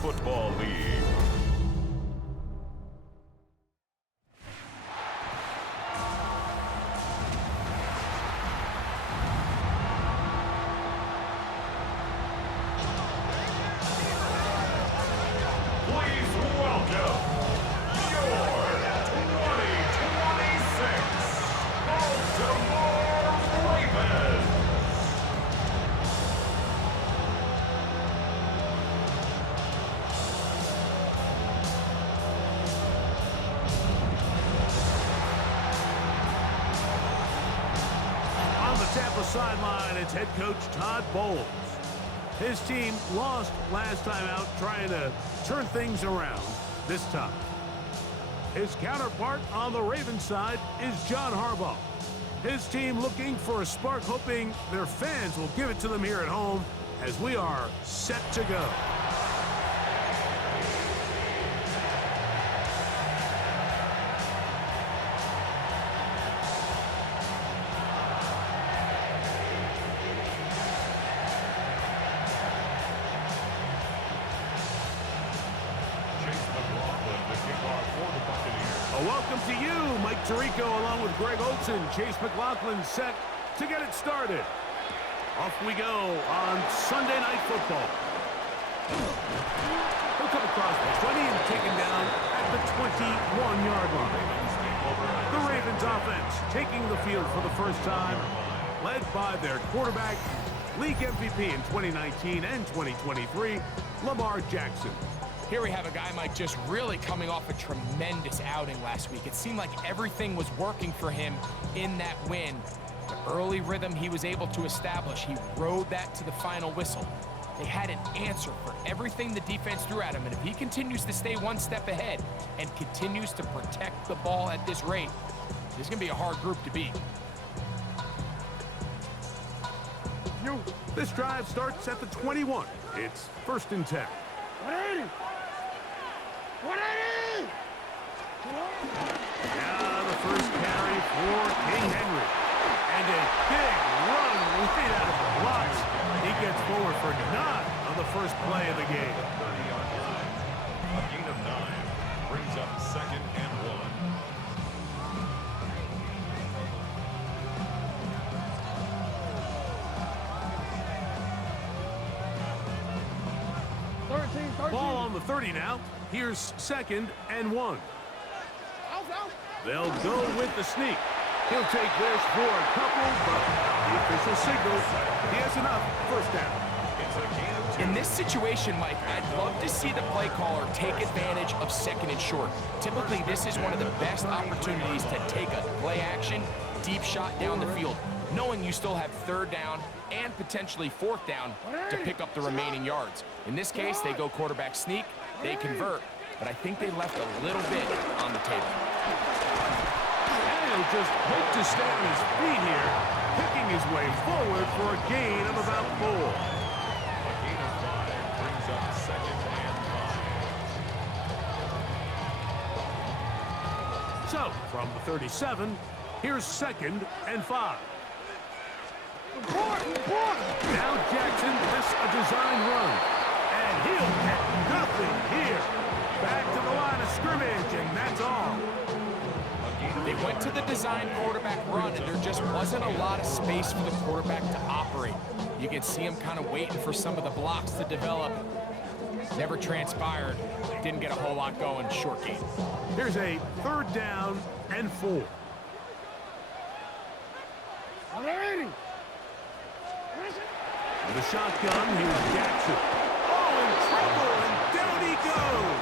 Football League. Please welcome your 2026 Baltimore Ravens. On the Tampa sideline, it's head coach Todd Bowles. His team lost last time out, trying to turn things around this time. His counterpart on the Ravens side is John Harbaugh. His team looking for a spark, hoping their fans will give it to them here at home as we are set to go. A welcome to you, Mike Tirico, along with Greg Olson. Chase McLaughlin set to get it started. Off we go on Sunday Night Football. He'll come across the 20 and taken down at the 21-yard line. The Ravens offense taking the field for the first time, led by their quarterback, league MVP in 2019 and 2023, Lamar Jackson. Here we have a guy, Mike, just really coming off a tremendous outing last week. It seemed like everything was working for him in that win. The early rhythm he was able to establish, he rode that to the final whistle. They had an answer for everything the defense threw at him, and if he continues to stay one step ahead and continues to protect the ball at this rate, this is going to be a hard group to beat. This drive starts at the 21. It's 1st and 10. Now the first carry for King Henry. And a big run right out of the blocks. He gets forward for 9 on the first play of the game. A gain of 9 brings up 2nd and 1. Ball on the 30 now. Here's 2nd and 1. They'll go with the sneak. He'll take this for a couple, but the official signals he has enough. 1st down. In this situation, Mike, I'd love to see the play caller take advantage of 2nd and short. Typically, this is one of the best opportunities to take a play action, deep shot down the field, knowing you still have 3rd down and potentially 4th down to pick up the remaining yards. In this case, they go quarterback sneak, they convert, but I think they left a little bit on the table. And he'll just hope to stay on his feet here, picking his way forward for a gain of about 4. A gain of 5 brings up 2nd and 5. So, from the 37, here's 2nd and 5. Now Jackson lists a design run, and he'll get nothing here. Back to the line of scrimmage, and that's all. They went to the design quarterback run, and there just wasn't a lot of space for the quarterback to operate. You can see him kind of waiting for some of the blocks to develop. Never transpired. Didn't get a whole lot going. Short game. Here's a 3rd down and 4. With a shotgun, here's Jackson. Oh, in trouble, and down he goes.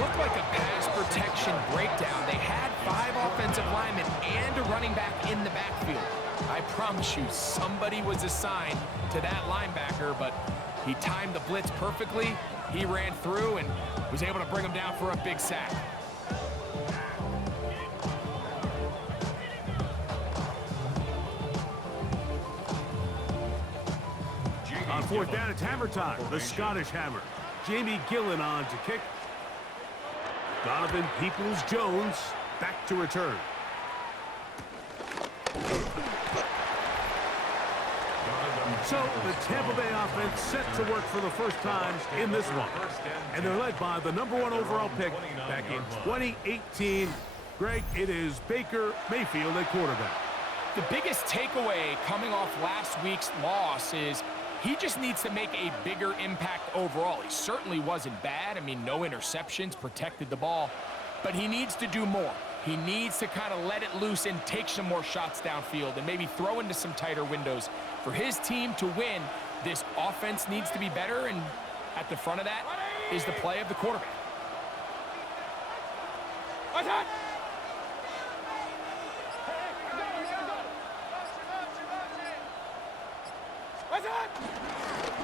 Looked like a pass protection breakdown. They had 5 offensive linemen and a running back in the backfield. I promise you, somebody was assigned to that linebacker, but he timed the blitz perfectly. He ran through and was able to bring him down for a big sack. On 4th down, it's hammer time. The Scottish Hammer. Jamie Gillen on to kick. Donovan Peoples-Jones back to return. Donovan So the Tampa Bay offense set to work for the first time in this one. And they're led by the #1 overall pick back in 2018. Greg, it is Baker Mayfield at quarterback. The biggest takeaway coming off last week's loss is he just needs to make a bigger impact overall. He certainly wasn't bad. I mean, no interceptions, protected the ball. But he needs to do more. He needs to kind of let it loose and take some more shots downfield and maybe throw into some tighter windows. For his team to win, this offense needs to be better, and at the front of that is the play of the quarterback.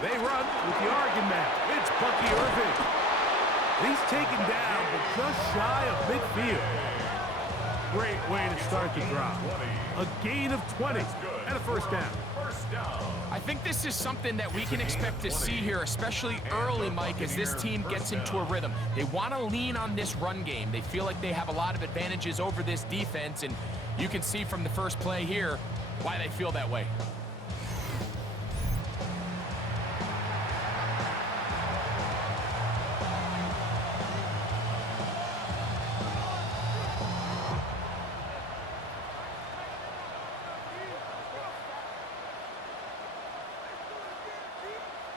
They run with the Oregon man. It's Bucky Irving. He's taken down, but just shy of midfield. Great way to start the drive. A gain of 20 and a first down. I think this is something that we can expect to see here, especially early, Mike, as this team gets into a rhythm. They want to lean on this run game. They feel like they have a lot of advantages over this defense, and you can see from the first play here why they feel that way.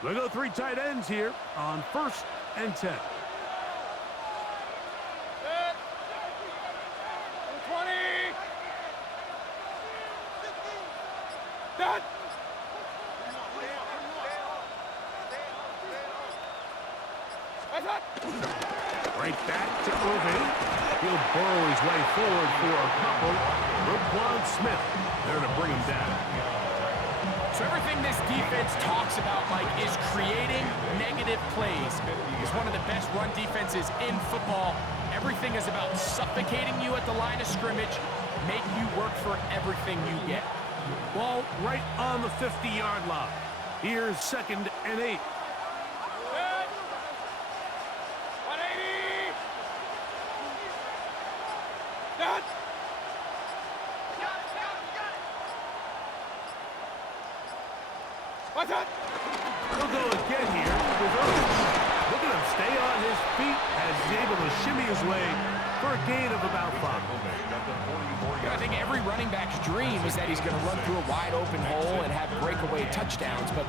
They go 3 tight ends here on 1st and 10. 20. Done. Right back to Irving. He'll burrow his way forward for a couple. Roquan Smith there to bring him down. So everything this defense talks about, Mike, is creating negative plays. It's one of the best run defenses in football. Everything is about suffocating you at the line of scrimmage, make you work for everything you get. Ball right on the 50-yard line. Here's 2nd and 8. 180. Done. What's that? He'll go again here with Irving. Look at him stay on his feet as he's able to shimmy his way for a gain of about 5. I think every running back's dream is that he's going to run through a wide open hole and have breakaway touchdowns, but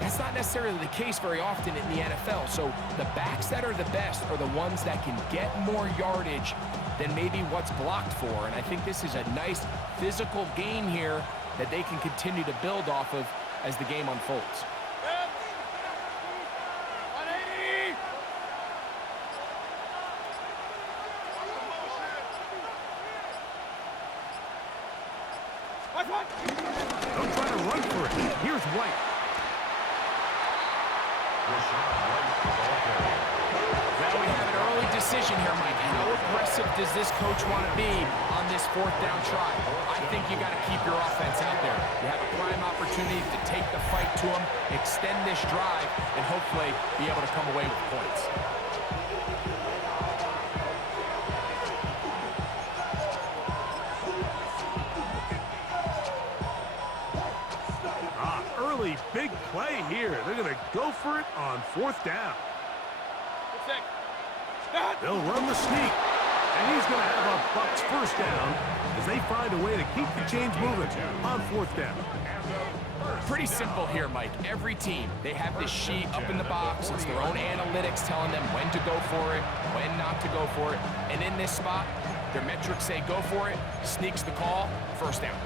that's not necessarily the case very often in the NFL. So the backs that are the best are the ones that can get more yardage than maybe what's blocked for. And I think this is a nice physical game here that they can continue to build off of as the game unfolds. 180. Don't try to run for it. Here's White. Now we have an early decision here, Mike. How aggressive does this coach want to be on this 4th down try? I think you got to keep your offense out there. You have a prime opportunity to take the fight to them, extend this drive, and hopefully be able to come away with points. Early big play here. They're going to go for it on 4th down. They'll run the sneak, and he's going to have a Bucs first down as they find a way to keep the chains moving on 4th down. Pretty simple here, Mike. Every team, they have this sheet up in the box. It's their own analytics telling them when to go for it, when not to go for it. And in this spot, their metrics say go for it, sneaks the call, first down.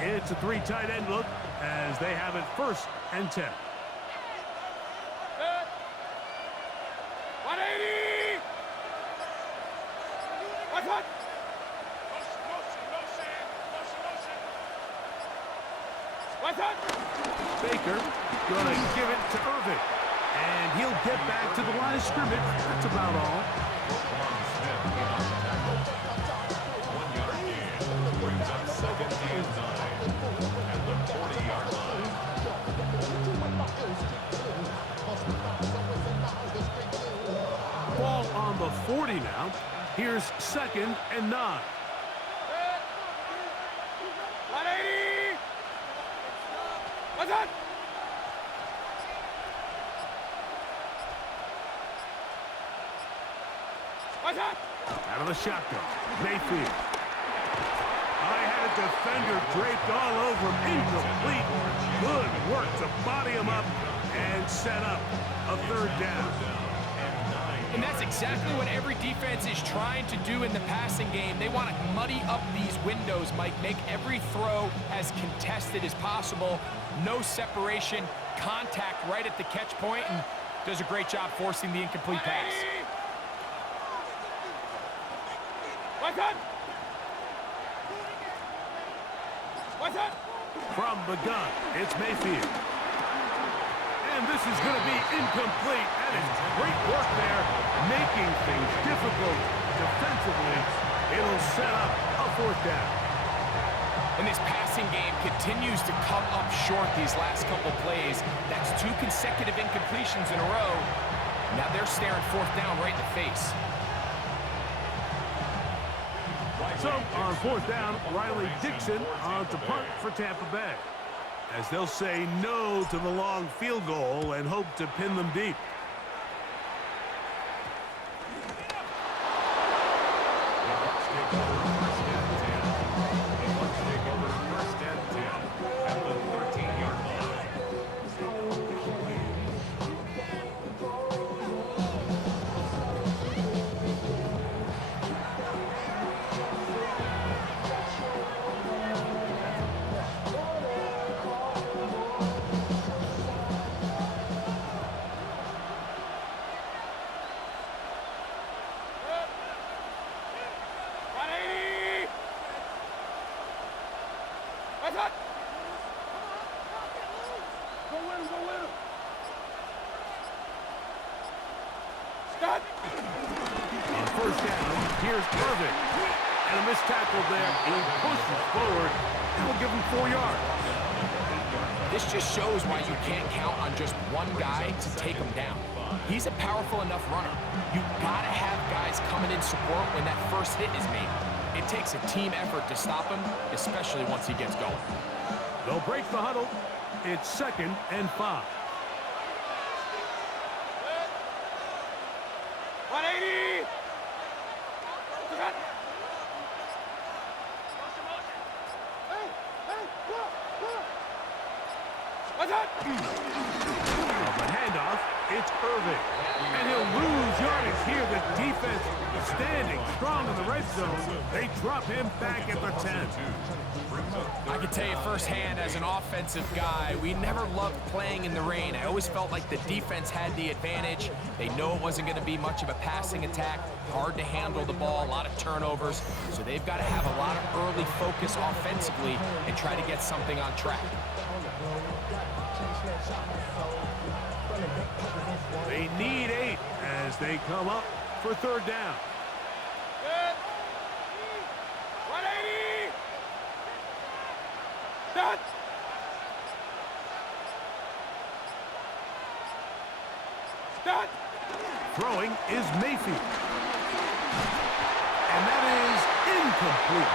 It's a 3 tight end look as they have it 1st and 10. 180. What's that? What's that? Baker going to give it to Irving. And he'll get back to the line of scrimmage. That's about all. Ball on the 40 now. Here's 2nd and 9. 180. Watch out! Out of the shotgun, Mayfield. I had a defender draped all over him. Incomplete. Good work to body him up and set up a third down. And that's exactly what every defense is trying to do in the passing game. They want to muddy up these windows, Mike, make every throw as contested as possible. No separation, contact right at the catch point, and does a great job forcing the incomplete pass. Watch out! Watch out! From the gun, it's Mayfield. And this is going to be incomplete. That is great work there, making things difficult defensively. It'll set up a fourth down. And this passing game continues to come up short these last couple plays. That's 2 consecutive incompletions in a row. Now they're staring fourth down right in the face. So on fourth down, Riley Dixon on to punt for Tampa Bay, as they'll say no to the long field goal and hope to pin them deep. On first down, here's Irving. And a missed tackle there. He pushes forward. That'll give him 4 yards. This just shows why you can't count on just one guy to take him down. He's a powerful enough runner. You gotta have guys coming in support when that first hit is made. It takes a team effort to stop him, especially once he gets going. They'll break the huddle. It's 2nd and 5. 180! Watch out! The handoff, it's Irving. And he'll lose yardage here. The defense standing strong in the red zone. They drop him back at the 10. I can tell you firsthand, as an offensive guy, we never loved playing in the rain. I always felt like the defense had the advantage. They know it wasn't going to be much of a passing attack, hard to handle the ball, a lot of turnovers. So they've got to have a lot of early focus offensively and try to get something on track. They need 8 as they come up for third down. Good. 180! Done! Done! Throwing is Mayfield. And that is incomplete.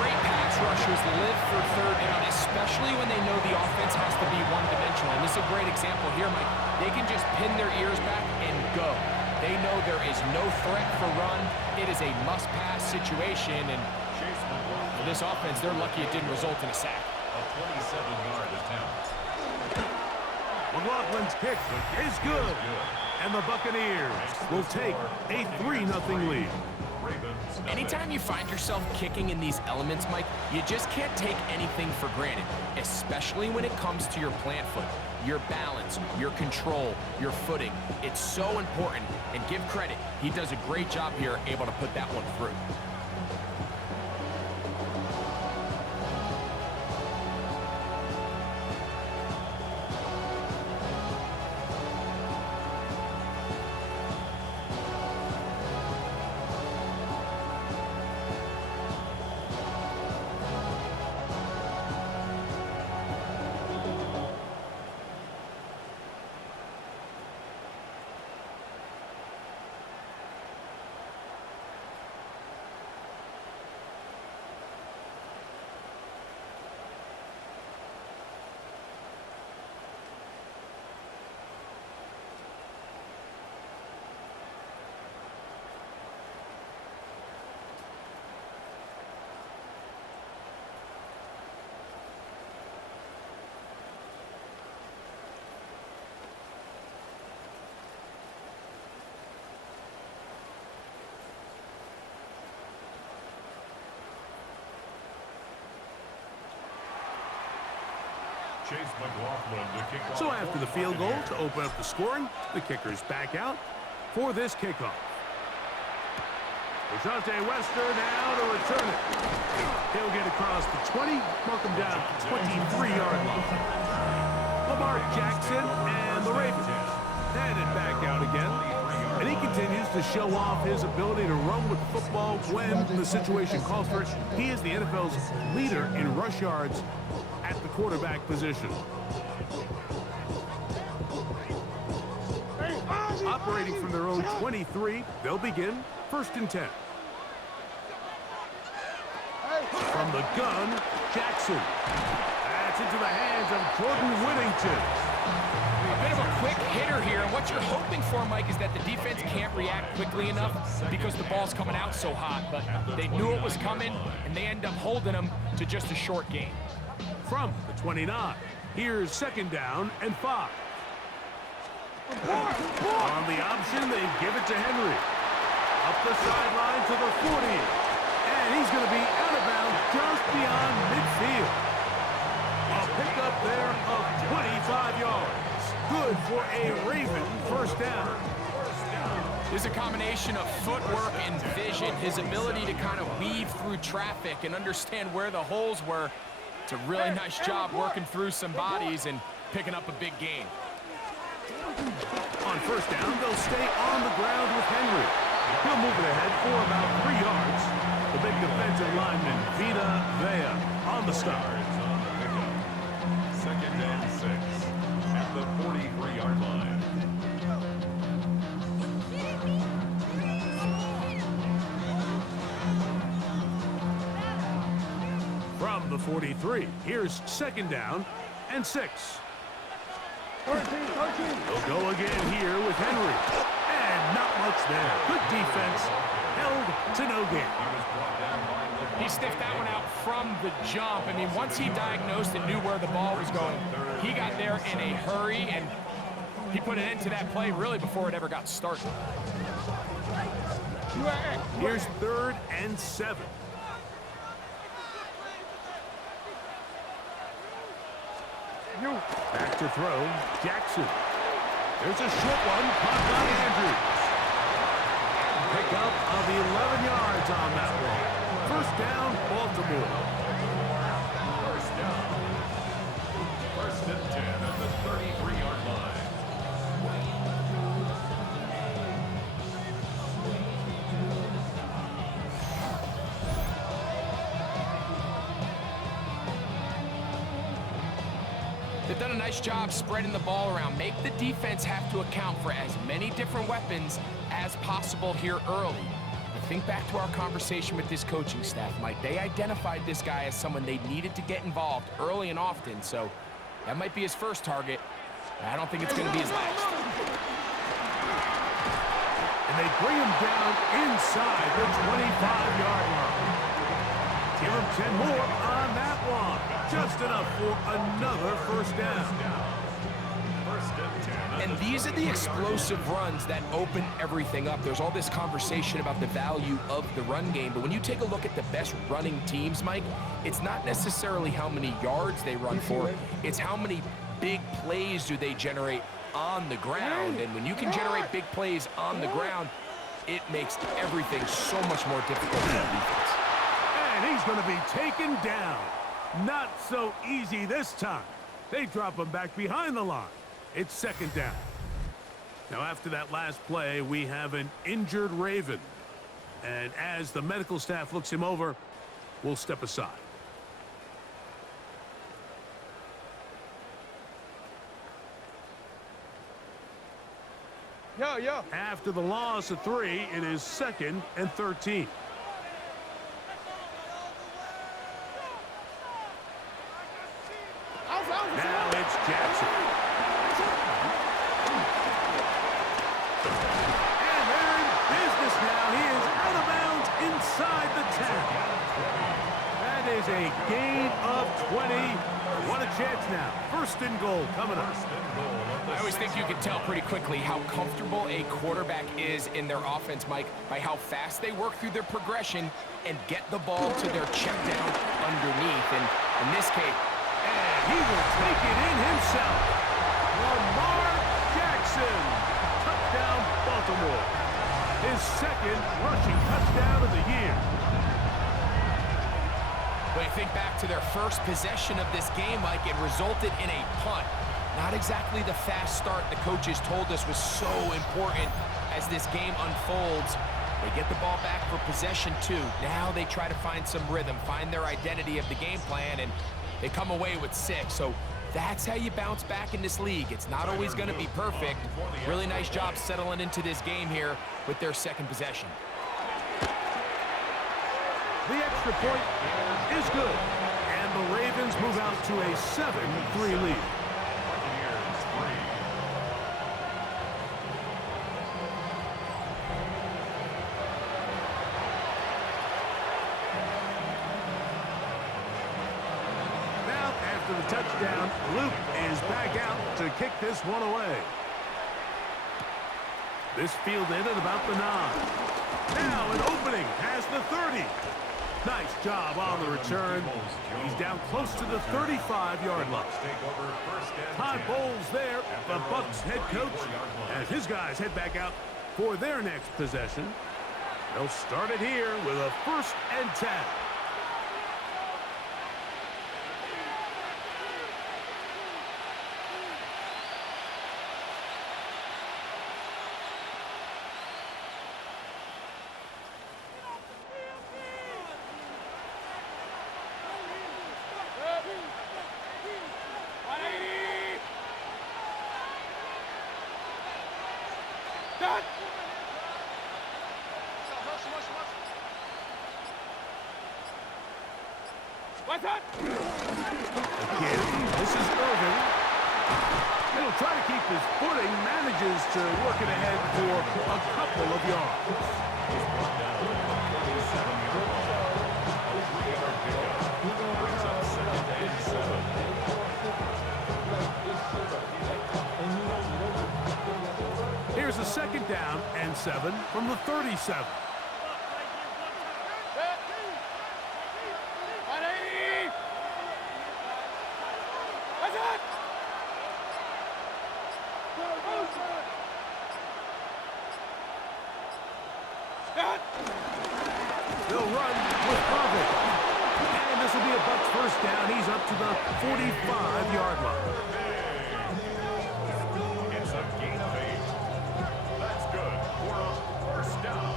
Great pass rushers live for third down, especially when they know the offense has to be one-dimensional. And this is a great example here, Mike. They can just pin their ears back and go. They know there is no threat for run. It is a must-pass situation, and for this offense, they're lucky it didn't result in a sack. A 27-yard attempt. McLaughlin's kick is good. And the Buccaneers will take a 3-0 lead. Anytime you find yourself kicking in these elements, Mike, you just can't take anything for granted, especially when it comes to your plant foot, your balance, your control, your footing. It's so important, and give credit. He does a great job here, able to put that one through. So after the field goal to open up the scoring, the kicker's back out for this kickoff. Rashante Wester now to return it. He'll get across the 20, mark him down at the 23-yard line. Lamar Jackson and the Ravens headed back out again. And he continues to show off his ability to run with the football when the situation calls for it. He is the NFL's leader in rush yards at the quarterback position. Operating from their own 23, they'll begin 1st and 10. From the gun, Jackson. That's into the hands of Jordan Whittington. A bit of a quick hitter here, and what you're hoping for, Mike, is that the defense can't react quickly enough because the ball's coming out so hot, but they knew it was coming, and they end up holding them to just a short gain. From the 29, here's 2nd down and 5. On the option, they give it to Henry. Up the sideline to the 40. And he's going to be out of bounds just beyond midfield. A pickup there of 25 yards. Good for a Raven 1st down. There's a combination of footwork and vision. His ability to kind of weave through traffic and understand where the holes were. It's a really nice job working through some bodies and picking up a big gain. On 1st down, they'll stay on the ground with Henry. He'll move it ahead for about 3 yards. The big defensive lineman, Vita Vea, on the stop. 2nd and 6 at the 43-yard line. From the 43, here's 2nd down and 6. 13. They'll go again here with Henry. And not much there. Good defense. Held to no gain. He sniffed that one out from the jump. I mean, once he diagnosed and knew where the ball was going, he got there in a hurry, and he put an end to that play really before it ever got started. Here's 3rd and 7. Back to throw, Jackson. There's a short one, caught by Andrews. Pick up of 11 yards on that one. 1st down, Baltimore. 1st and 10 at the 33-yard line. They've done a nice job spreading the ball around. Make the defense have to account for as many different weapons as possible here early. But think back to our conversation with this coaching staff, Mike. They identified this guy as someone they needed to get involved early and often, so that might be his first target. I don't think it's going to be his last. And they bring him down inside the 25-yard line. Give him 10 more on that one. Just enough for another 1st down. And these are the explosive runs that open everything up. There's all this conversation about the value of the run game, but when you take a look at the best running teams, Mike, it's not necessarily how many yards they run for, it's how many big plays do they generate on the ground. And when you can generate big plays on the ground, it makes everything so much more difficult for the defense. And he's going to be taken down. Not so easy this time. They drop him back behind the line. It's 2nd down. Now, after that last play, we have an injured Raven. And as the medical staff looks him over, we'll step aside. Yo. After the loss of 3, it is 2nd and 13. Now it's Jackson. And they're in business now. He is out of bounds inside the 10. That is a gain of 20. What a chance now. 1st and goal coming up. I always think you can tell pretty quickly how comfortable a quarterback is in their offense, Mike, by how fast they work through their progression and get the ball to their check down underneath. And in this case, And he will take it in himself. Lamar Jackson. Touchdown, Baltimore. His second rushing touchdown of the year. When you think back to their first possession of this game, Mike, it resulted in a punt. Not exactly the fast start the coaches told us was so important as this game unfolds. They get the ball back for possession 2. Now they try to find some rhythm, find their identity of the game plan, and they come away with 6. So that's how you bounce back in this league. It's not always going to be perfect. Really nice job settling into this game here with their second possession. The extra point is good, and the Ravens move out to a 7-3 lead. After the touchdown, Luke is back out to kick this one away. This fielded at about the 9. Now an opening past the 30. Nice job on the return. He's down close to the 35-yard line. Todd Bowles there, the Bucs head coach, as his guys head back out for their next possession. They'll start it here with a 1st and 10. Again, this is Irvin. He'll try to keep his footing, manages to work it ahead for a couple of yards. Here's a 2nd down and 7 from the 37. They'll run with Irvin. And this will be a Bucs 1st down. He's up to the 45-yard line. It's a gain of 8. That's good for a 1st down.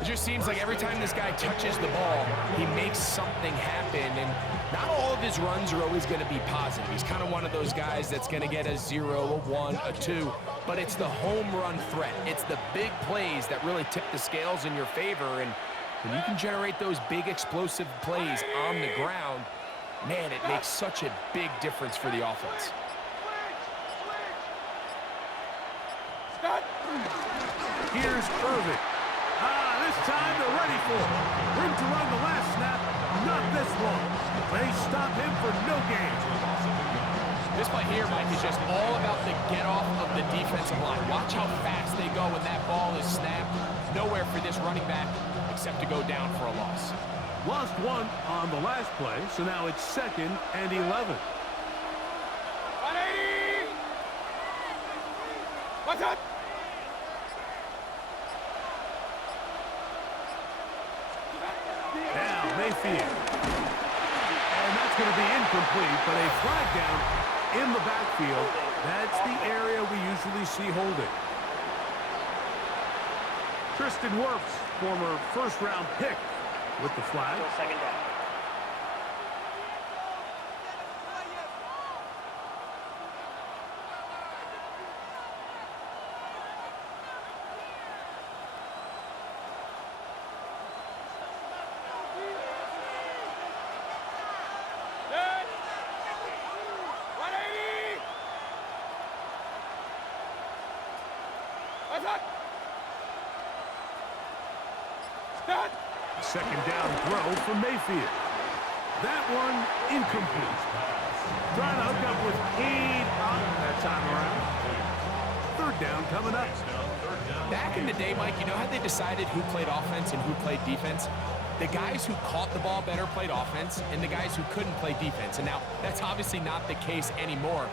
It just seems like every time this guy touches the ball, he makes something happen, and not all of his runs are always going to be positive. He's kind of one of those guys that's going to get a 0, a 1, a 2, but it's the home run threat. It's the big plays that really tip the scales in your favor, and when you can generate those big explosive plays on the ground, man, it makes such a big difference for the offense. Here's Irvin. This time they're ready for him. Room to run the last snap, not this one. They stop him for no gain. This play here, Mike, is just all about the get-off of the defensive line. Watch how fast they go when that ball is snapped. Nowhere for this running back except to go down for a loss. Lost 1 on the last play, so now it's 2nd and 11. 180! What's up? Now Mayfield. And that's going to be incomplete, but a flag down in the backfield. That's the area we usually see holding. Tristan Wirfs, former 1st-round pick, with the flag. 2nd down. Second down throw from Mayfield. That one incomplete. Trying to hook up with Cade that time around. 3rd down coming up. Back in the day, Mike, you know how they decided who played offense and who played defense? The guys who caught the ball better played offense, and the guys who couldn't play defense. And now, that's obviously not the case anymore.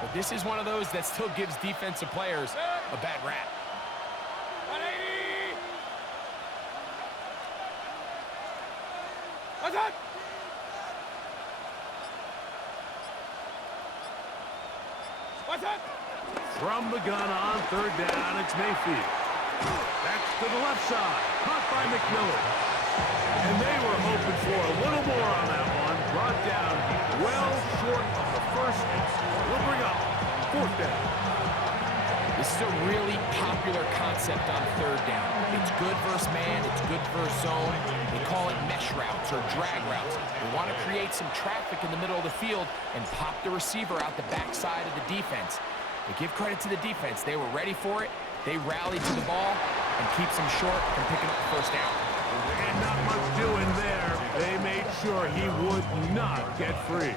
But this is one of those that still gives defensive players a bad rap. 180. What's up? What's up? From the gun on third down, it's Mayfield. That's to the left side, caught by McMillan. And they were hoping for a little more on that one. Brought down well short of the first. We'll bring up fourth down. This is a really popular concept on third down. It's good versus man, it's good versus zone. They call it mesh routes or drag routes. They want to create some traffic in the middle of the field and pop the receiver out the backside of the defense. But give credit to the defense. They were ready for it. They rallied to the ball and keeps them short from picking up the first down. And not much doing there. They made sure he would not get free.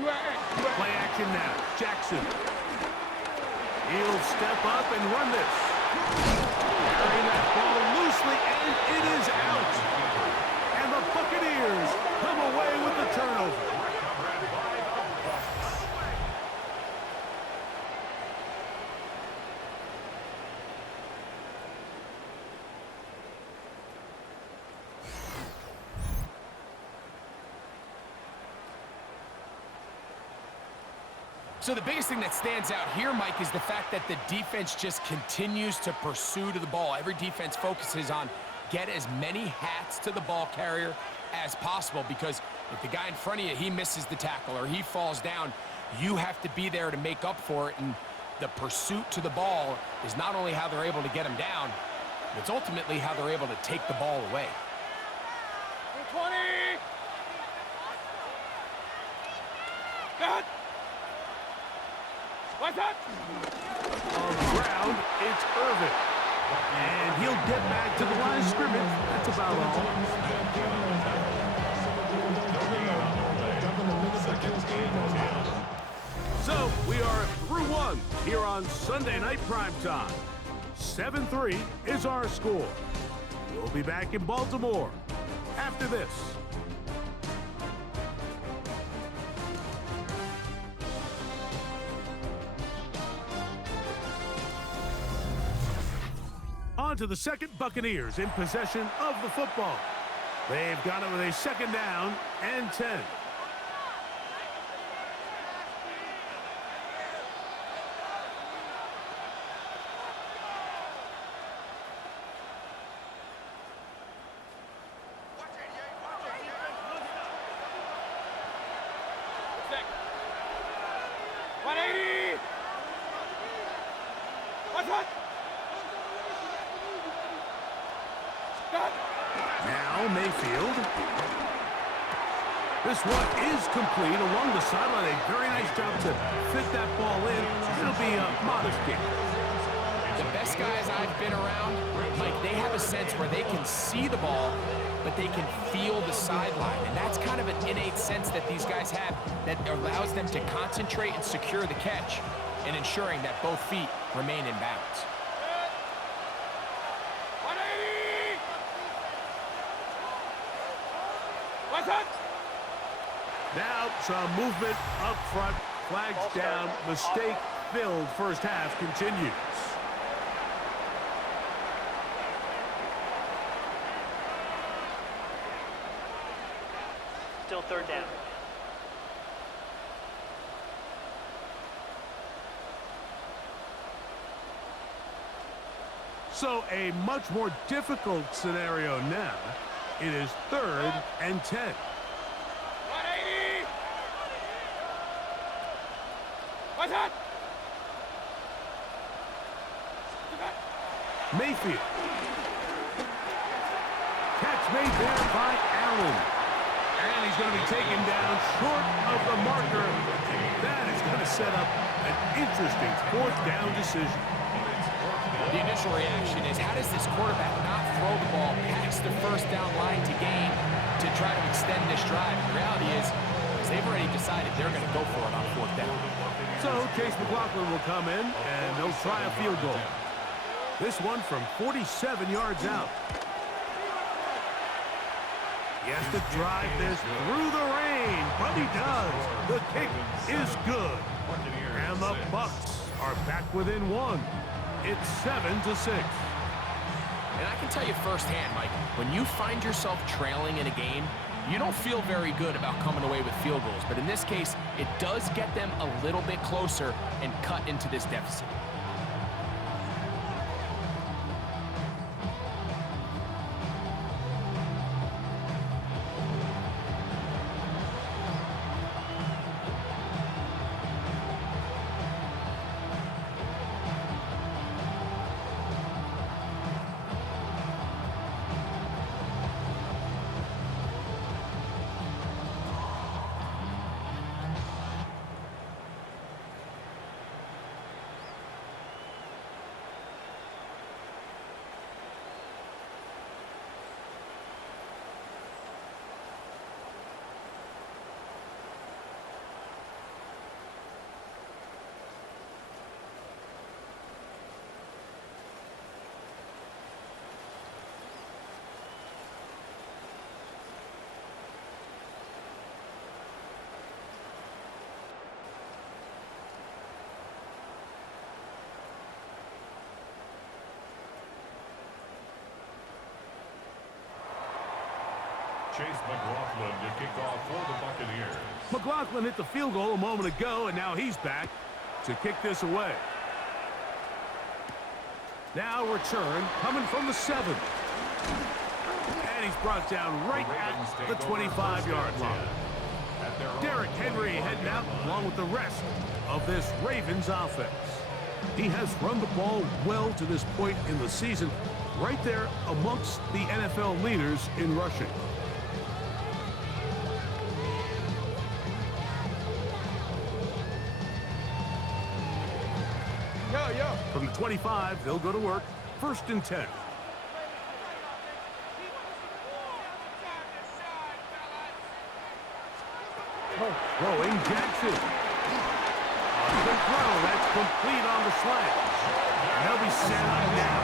Play action now. Jackson. He'll step up and run this. Carrying that ball loosely, and it is out. And the Buccaneers come away with the turnover. So the biggest thing that stands out here, Mike, is the fact that the defense just continues to pursue to the ball. Every defense focuses on get as many hats to the ball carrier as possible, because if the guy in front of you, he misses the tackle or he falls down, you have to be there to make up for it. And the pursuit to the ball is not only how they're able to get him down, but it's ultimately how they're able to take the ball away. 20! Got! What's that? On the ground, it's Irvin. And he'll get back to the line of scrimmage. That's about all. So, we are through one here on Sunday Night Primetime. 7-3 is our score. We'll be back in Baltimore after this. On to the second, Buccaneers in possession of the football. They've got it with a second down and 10. Now Mayfield. This one is complete along the sideline. A very nice job to fit that ball in. It'll be a modest game. The best guys I've been around, Mike, they have a sense where they can see the ball, but they can feel the sideline. And that's kind of an innate sense that these guys have that allows them to concentrate and secure the catch and ensuring that both feet remain in bounds. Now some movement up front. Flags down. Mistake-filled first half continues. Still third down. So a much more difficult scenario now. It is 3rd and 10. 180! What's that? Mayfield. Catch made there by Allen. And he's going to be taken down short of the marker. That is going to set up an interesting 4th down decision. The initial reaction is, how does this quarterback not throw the ball past the first down line to gain to try to extend this drive? The reality is they've already decided they're going to go for it on 4th down. So Chase McLaughlin will come in, and they'll try a field goal. This one from 47 yards out. He has to drive this through the rain, but he does. The kick is good. And the Bucs are back within 1. It's 7-6. And I can tell you firsthand, Mike, when you find yourself trailing in a game, you don't feel very good about coming away with field goals. But in this case, it does get them a little bit closer and cut into this deficit. Chase McLaughlin to kick off for the Buccaneers. McLaughlin hit the field goal a moment ago, and now he's back to kick this away. Now return coming from the 7. And he's brought down right at the 25-yard line. Derrick Henry heading out along with the rest of this Ravens offense. He has run the ball well to this point in the season, right there amongst the NFL leaders in rushing. From the 25, they'll go to work. 1st and 10. Throwing Jackson. On the throw, that's complete on the slant. And they'll be set up now.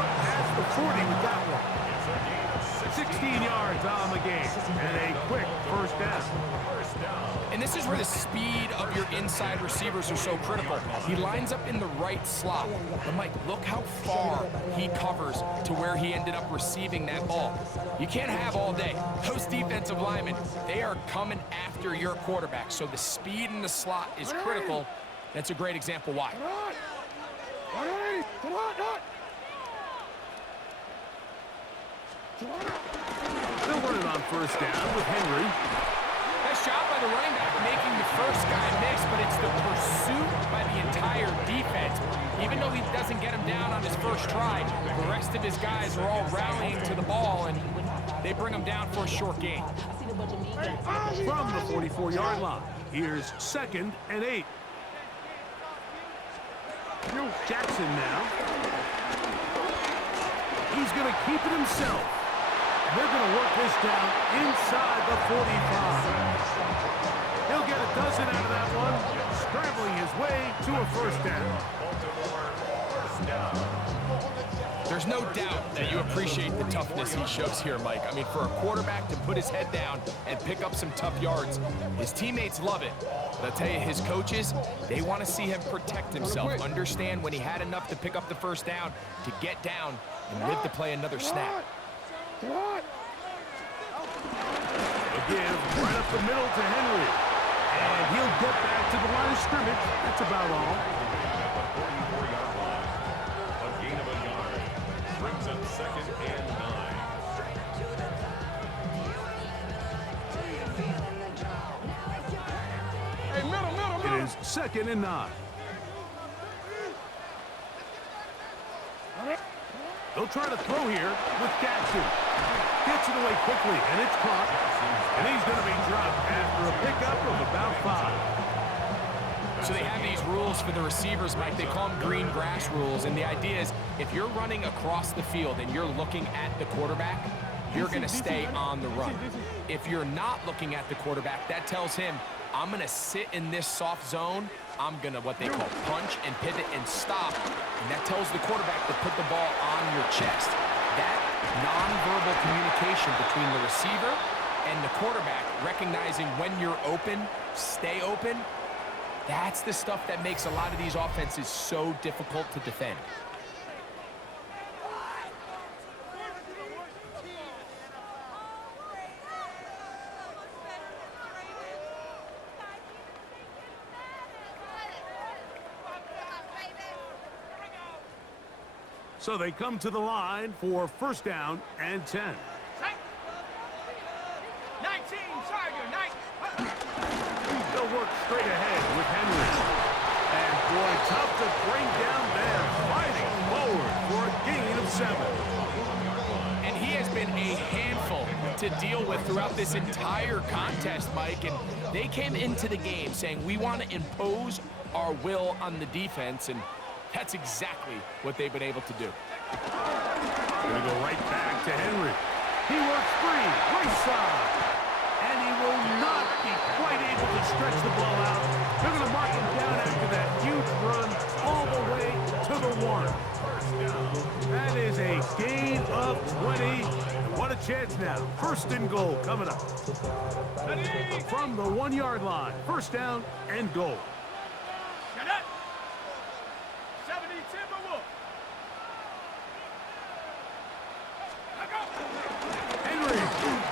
Up past the 40 with that one. 16 yards on the game. And a quick 1st down. And this is where the speed of your inside receivers are so critical. He lines up in the right slot. But, Mike, look how far he covers to where he ended up receiving that ball. You can't have all day. Those defensive linemen, they are coming after your quarterback. So the speed in the slot is critical. That's a great example why. They'll run it on 1st down with Henry. Nice job by the running back making the first guy miss, but it's the pursuit by the entire defense. Even though he doesn't get him down on his first try, the rest of his guys are all rallying to the ball, and they bring him down for a short gain. From the 44-yard line, here's 2nd and 8. Jackson now. He's going to keep it himself. They're going to work this down inside the 45. He'll get a dozen out of that one, scrambling his way to a 1st down. There's no doubt that you appreciate the toughness he shows here, Mike. I mean, for a quarterback to put his head down and pick up some tough yards, his teammates love it. But I'll tell you, his coaches, they want to see him protect himself, understand when he had enough to pick up the 1st down, to get down and live to play another snap. Again, right up the middle to Henry. And he'll get back to the line of scrimmage. That's about all. A gain of a yard. Brings up 2nd and 9. It is 2nd and 9. They'll try to throw here with Jackson. Gets it away quickly, and it's caught. And he's going to be dropped after a pickup of about 5. So they have these rules for the receivers, Mike. They call them green grass rules. And the idea is if you're running across the field and you're looking at the quarterback, you're going to stay on the run. If you're not looking at the quarterback, that tells him, I'm going to sit in this soft zone. I'm going to what they call punch and pivot and stop. And that tells the quarterback to put the ball on your chest. That nonverbal communication between the receiver and the quarterback, recognizing when you're open, stay open, that's the stuff that makes a lot of these offenses so difficult to defend. So they come to the line for 1st down and 10. 19, Sergeant, 19. They'll work straight ahead with Henry. And boy, tough to bring down there, fighting forward for a gain of 7. And he has been a handful to deal with throughout this entire contest, Mike. And they came into the game saying, we want to impose our will on the defense, and that's exactly what they've been able to do. Going to go right back to Henry. He works free, right side. And he will not be quite able to stretch the ball out. They're going to mark him down after that huge run all the way to the 1. That is a gain of 20. What a chance now. 1st and goal coming up. From the 1-yard line. 1st down and goal. Henry. 70 Timberwolf. 2 Let go. 1.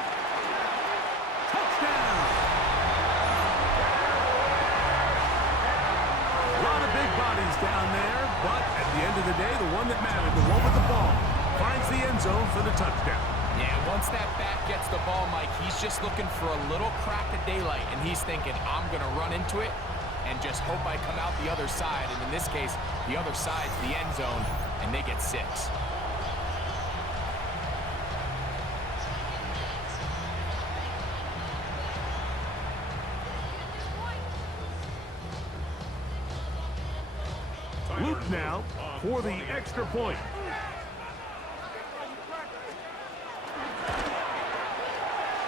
the end zone for the touchdown. Yeah, once that back gets the ball, Mike, he's just looking for a little crack of daylight, and he's thinking, I'm going to run into it and just hope I come out the other side. And in this case, the other side's the end zone, and they get 6. Luke now for the extra point.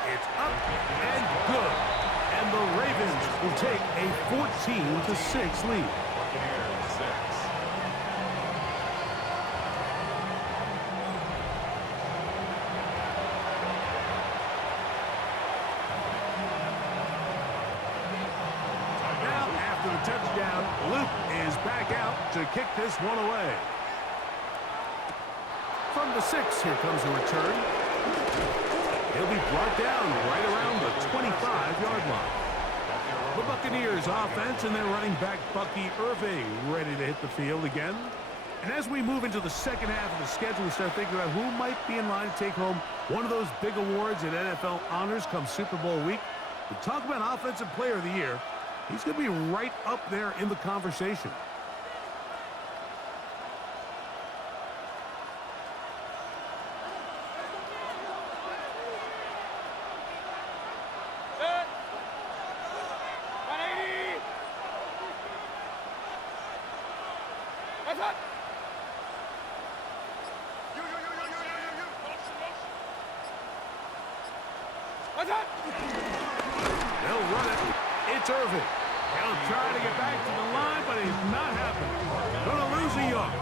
It's up and good. And the Ravens will take a 14-6 lead. Buccaneers 6. Now, after the touchdown, Luke is back out to kick this one away. From the 6, here comes a return. He'll be brought down right around the 25-yard line. The Buccaneers offense and their running back Bucky Irving ready to hit the field again. And as we move into the second half of the schedule, we start thinking about who might be in line to take home one of those big awards at NFL honors come Super Bowl week. We talk about Offensive Player of the Year. He's going to be right up there in the conversation. Set. 180. What's up? You. What's up? They'll run it. It's Irving. He'll try to get back to the line, but he's not happening. Going to lose a yard.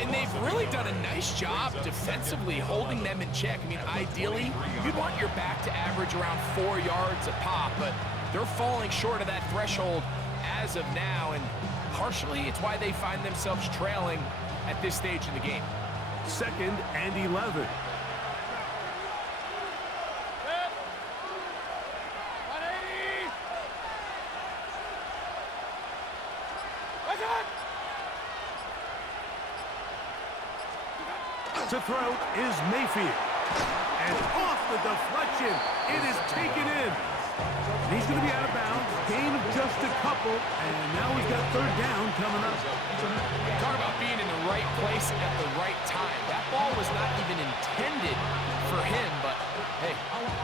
And they've really done a nice job defensively holding them in check. I mean, ideally, you'd want your back to average around 4 yards a pop, but they're falling short of that threshold as of now, and partially it's why they find themselves trailing at this stage in the game. 2nd and 11. Set. 180. What's up? To throw is Mayfield. And off the deflection, it is taken in. And he's going to be out of bounds. Gain of just a couple. And now he's got 3rd down coming up. Talk about being in the right place at the right time. That ball was not even intended for him, but hey,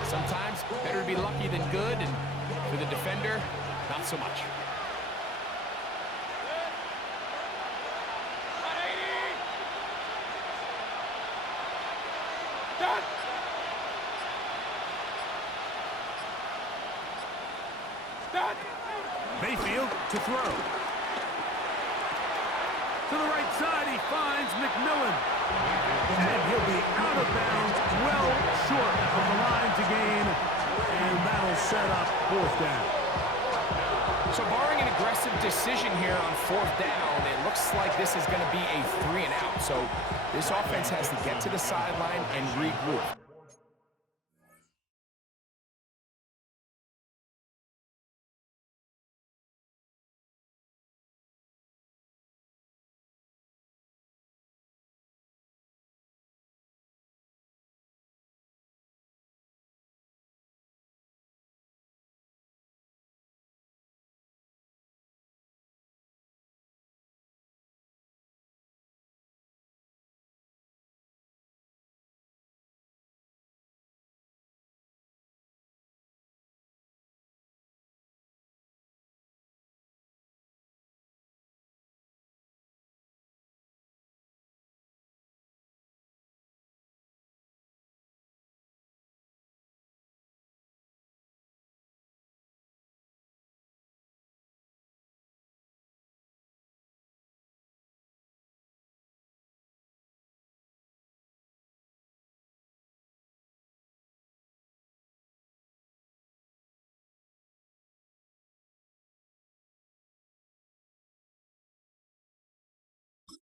sometimes better to be lucky than good, and for the defender, not so much. 180. Done. Done. Mayfield to throw. To the right side, he finds McMillan. And he'll be out of bounds, well short of the line to gain. And that'll set up 4th down. So barring an aggressive decision here on 4th down, it looks like this is going to be a 3 and out. So this offense has to get to the sideline and regroup.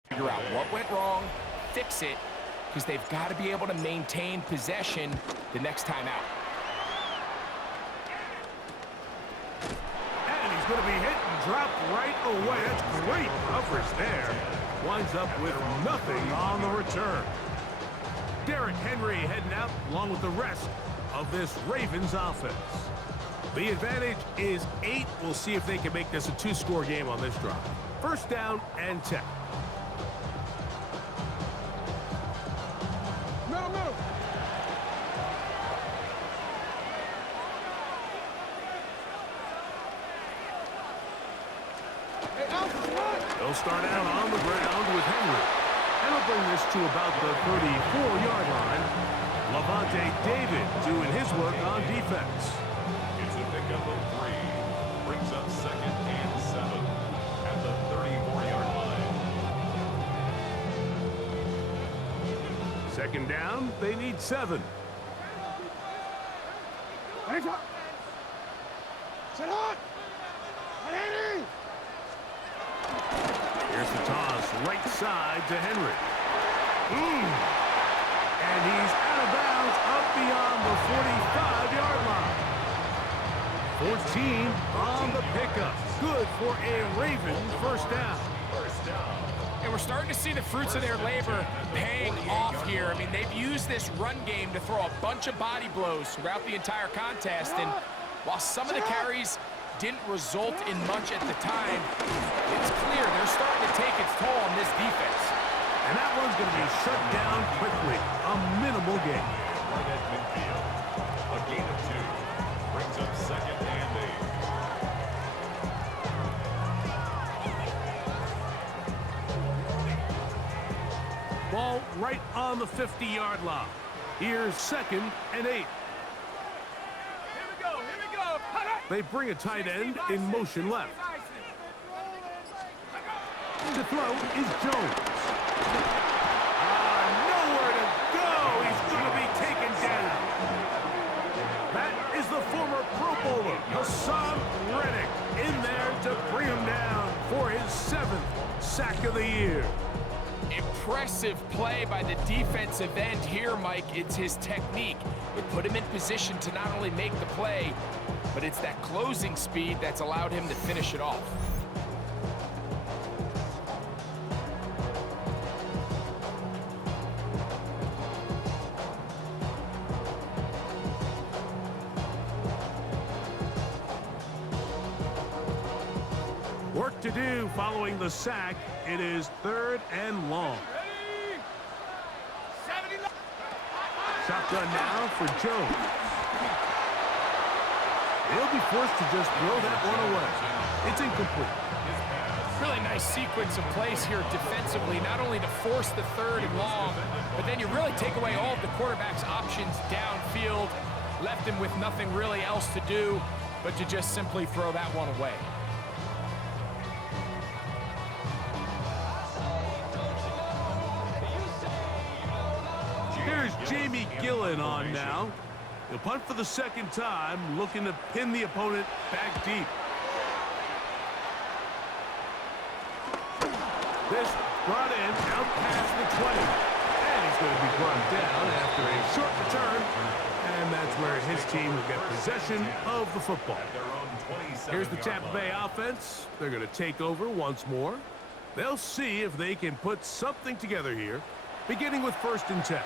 Figure out what went wrong, fix it, because they've got to be able to maintain possession the next time out. And he's going to be hit and dropped right away. That's great coverage there. Winds up with nothing on the return. Derrick Henry heading out along with the rest of this Ravens offense. The advantage is 8. We'll see if they can make this a 2-score game on this drive. First down and 10. Middle. Hey, Alpha, run! They'll start out on the ground with Henry. And he'll bring this to about the 34-yard line. Levante David doing his work on defense. It's a pickup of 3. Brings up second and 7 at the 34-yard line. Second down, they need 7. Hands up! Sit on! Henry! Here's the toss, right side to Henry. And he's out of bounds up beyond the 45-yard line. 14 on the pickup. Good for a Raven first down. And we're starting to see the fruits of their labor paying off here. I mean, they've used this run game to throw a bunch of body blows throughout the entire contest. And while some of the carries didn't result in much at the time, it's clear they're starting to take its toll on this defense. And that one's going to be shut down quickly. A minimal gain. Right at midfield. A gain of 2. Brings up second and 8. Ball right on the 50-yard line. Here's second and 8. Here we go! They bring a tight end in motion left. To throw is Jones. Nowhere to go. He's going to be taken down. That is the former Pro Bowler, Hassan Reddick, in there to bring him down for his 7th sack of the year. Impressive play by the defensive end here, Mike. It's his technique. It put him in position to not only make the play, but it's that closing speed that's allowed him to finish it off. Work to do following the sack. It is 3rd and long. Shotgun now for Jones. He'll be forced to just throw that one away. It's incomplete. Really nice sequence of plays here defensively, not only to force the 3rd and long, but then you really take away all of the quarterback's options downfield, left him with nothing really else to do but to just simply throw that one away. Here's Jamie Gillen on now. He'll punt for the 2nd time, looking to pin the opponent back deep. This brought in out past the 20. And he's going to be brought down after a short return. And that's where his team will get possession of the football. Here's the Tampa Bay offense. They're going to take over once more. They'll see if they can put something together here, beginning with 1st and 10.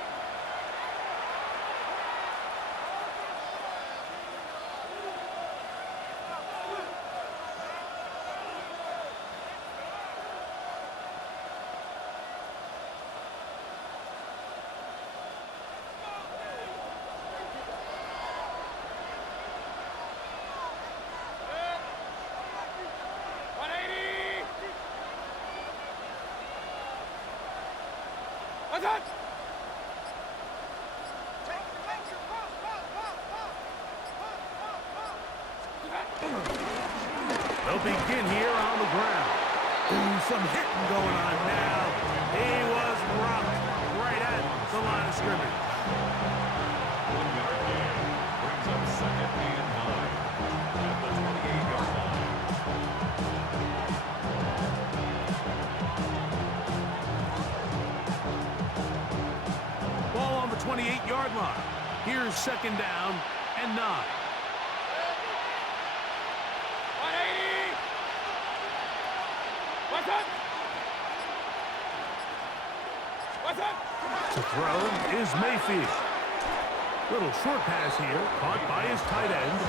They'll begin here on the ground. Ooh, some hitting going on now. He was rocked right at the line of scrimmage. Brings up second and 9 at the 28-yard line. Ball on the 28-yard line. Here's 2nd down and 9. To throw is Mayfield. Little short pass here, caught by his tight end.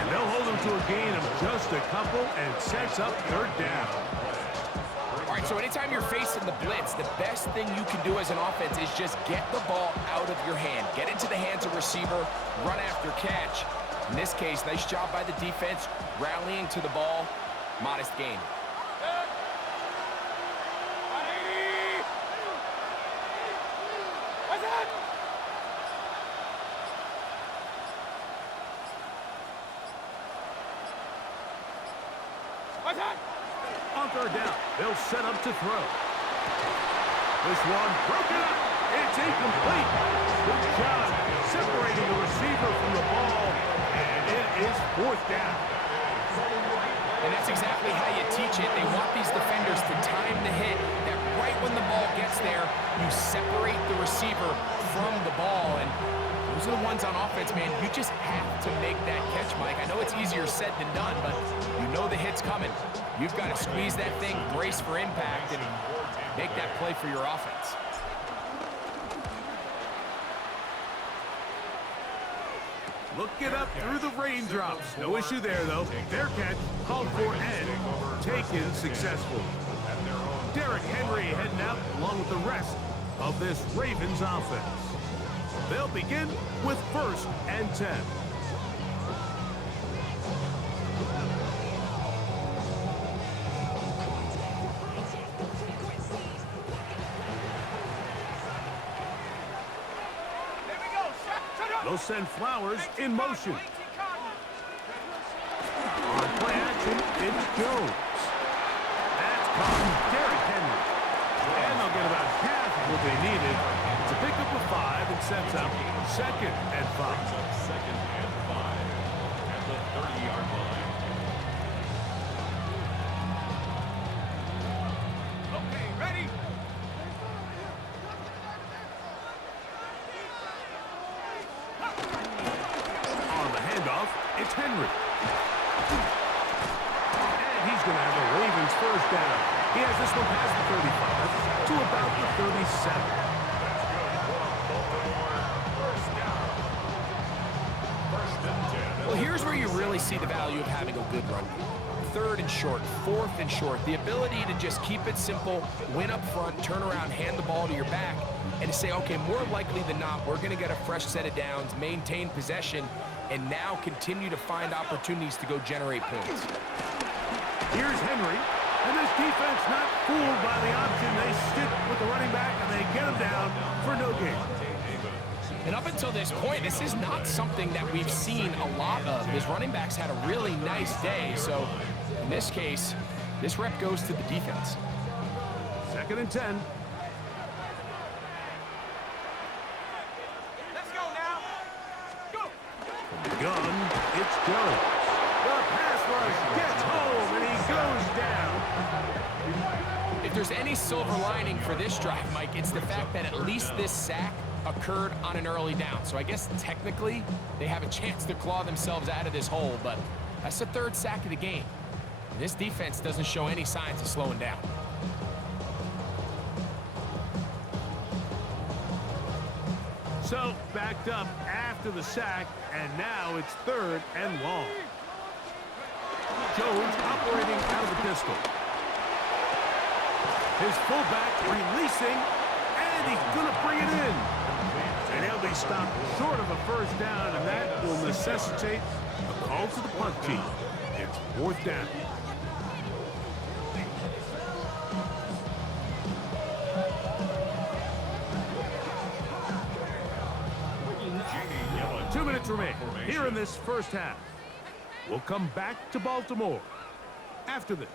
And they'll hold him to a gain of just a couple and sets up third down. All right, so anytime you're facing the blitz, the best thing you can do as an offense is just get the ball out of your hand. Get into the hands of receiver, run after catch. In this case, nice job by the defense, rallying to the ball. Modest gain. On third down, they'll set up to throw. This one broken up. It's incomplete. Good job separating the receiver from the ball, and it is fourth down. And that's exactly how you teach it. They want these defenders to time the hit, that right when the ball gets there, you separate the receiver from the ball. And those are the ones on offense, man. You just have to make that catch, Mike. I know it's easier said than done, but you know the hit's coming. You've got to squeeze that thing, brace for impact, and make that play for your offense. Looking up through the raindrops. No issue there, though. Their catch called for and taken successfully. Derrick Henry heading out along with the rest of this Ravens offense. They'll begin with 1st and 10. They'll send Flowers in motion. On play action, it's Jones. That's caught Derrick Henry. And they'll get about half of what they needed to pick up a 5 and sets up 2nd and 5. Second and 5 at the 30-yard line. Okay, ready? On the handoff, it's Henry. And he's going to have the Ravens first down. He has this one past the 35 to about the 37. Well, here's where you really see the value of having a good run. 3rd and short, 4th and short. The ability to just keep it simple, win up front, turn around, hand the ball to your back, and to say, okay, more likely than not, we're going to get a fresh set of downs, maintain possession, and now continue to find opportunities to go generate points. Here's Henry, and this defense not fooled by the option. They stick with the running back, and they get him down for no gain. And up until this point, this is not something that we've seen a lot of. His running backs had a really nice day, so in this case, this rep goes to the defense. 2nd and 10. Let's go now. Go. From the gun, it's Jones. The pass rush gets home, and he goes down. If there's any silver lining for this drive, Mike, it's the fact that at least this sack occurred on an early down. So I guess technically they have a chance to claw themselves out of this hole, but that's the 3rd sack of the game. This defense doesn't show any signs of slowing down. So backed up after the sack, and now it's 3rd and long. Jones operating out of the pistol. His fullback releasing, and he's going to bring it in. And he'll be stopped short of a first down, and that will necessitate a call to the punt team. It's 4th down. Two minutes remain here in this first half. We'll come back to Baltimore after this.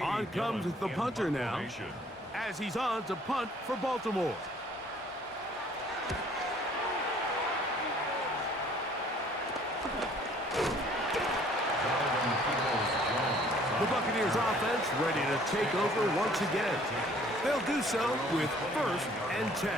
On comes the punter now, as he's on to punt for Baltimore. The Buccaneers offense ready to take over once again. They'll do so with 1st and 10.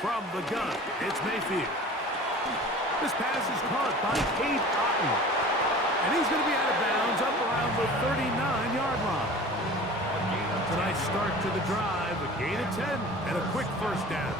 From the gun, it's Mayfield. This pass is caught by Cade Otton. And he's going to be out of bounds up around the 39-yard line. A nice start to the drive, a gain of 10, and a quick first down.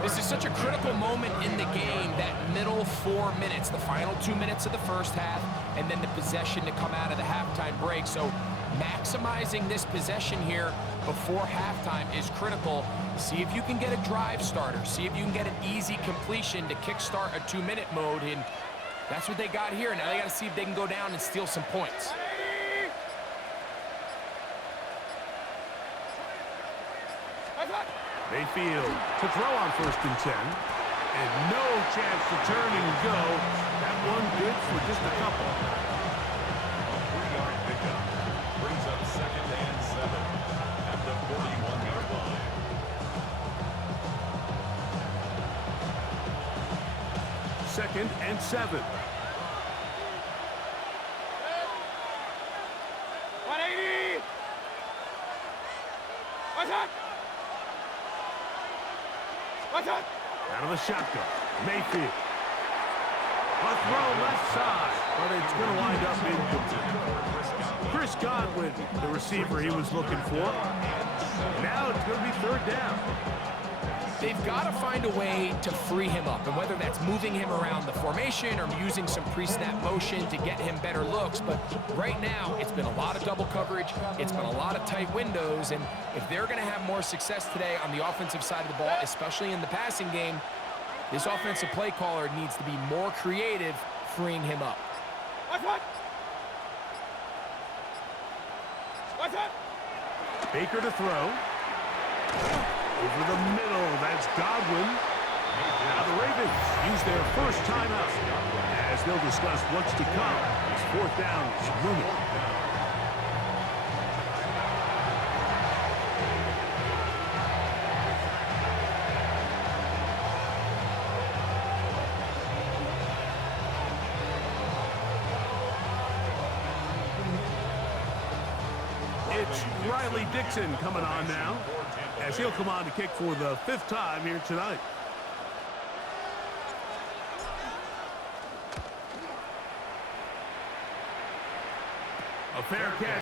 This is such a critical moment in the game, that middle 4 minutes, the final 2 minutes of the first half, and then the possession to come out of the halftime break. So maximizing this possession here before halftime is critical. See if you can get a drive starter. See if you can get an easy completion to kickstart a 2-minute mode, and that's what they got here. Now they got to see if they can go down and steal some points. Mayfield to throw on 1st and 10. And no chance to turn and go. That one good for just a couple. A 3-yard pickup brings up 2nd and 7 at the 41-yard line. 2nd and 7. 180. What's up? Out of the shotgun, Mayfield. A throw left side, but it's going to wind up incomplete. Chris Godwin, the receiver he was looking for. Now it's going to be 3rd down. They've got to find a way to free him up, and whether that's moving him around the formation or using some pre-snap motion to get him better looks. But right now, it's been a lot of double coverage. It's been a lot of tight windows, and if they're going to have more success today on the offensive side of the ball, especially in the passing game, this offensive play caller needs to be more creative freeing him up. Baker to throw. Over the middle, that's Godwin. Now the Ravens use their first timeout as they'll discuss what's to come. It's 4th down, looming. It's Riley Dixon coming on now, as he'll come on to kick for the 5th time here tonight. A fair catch.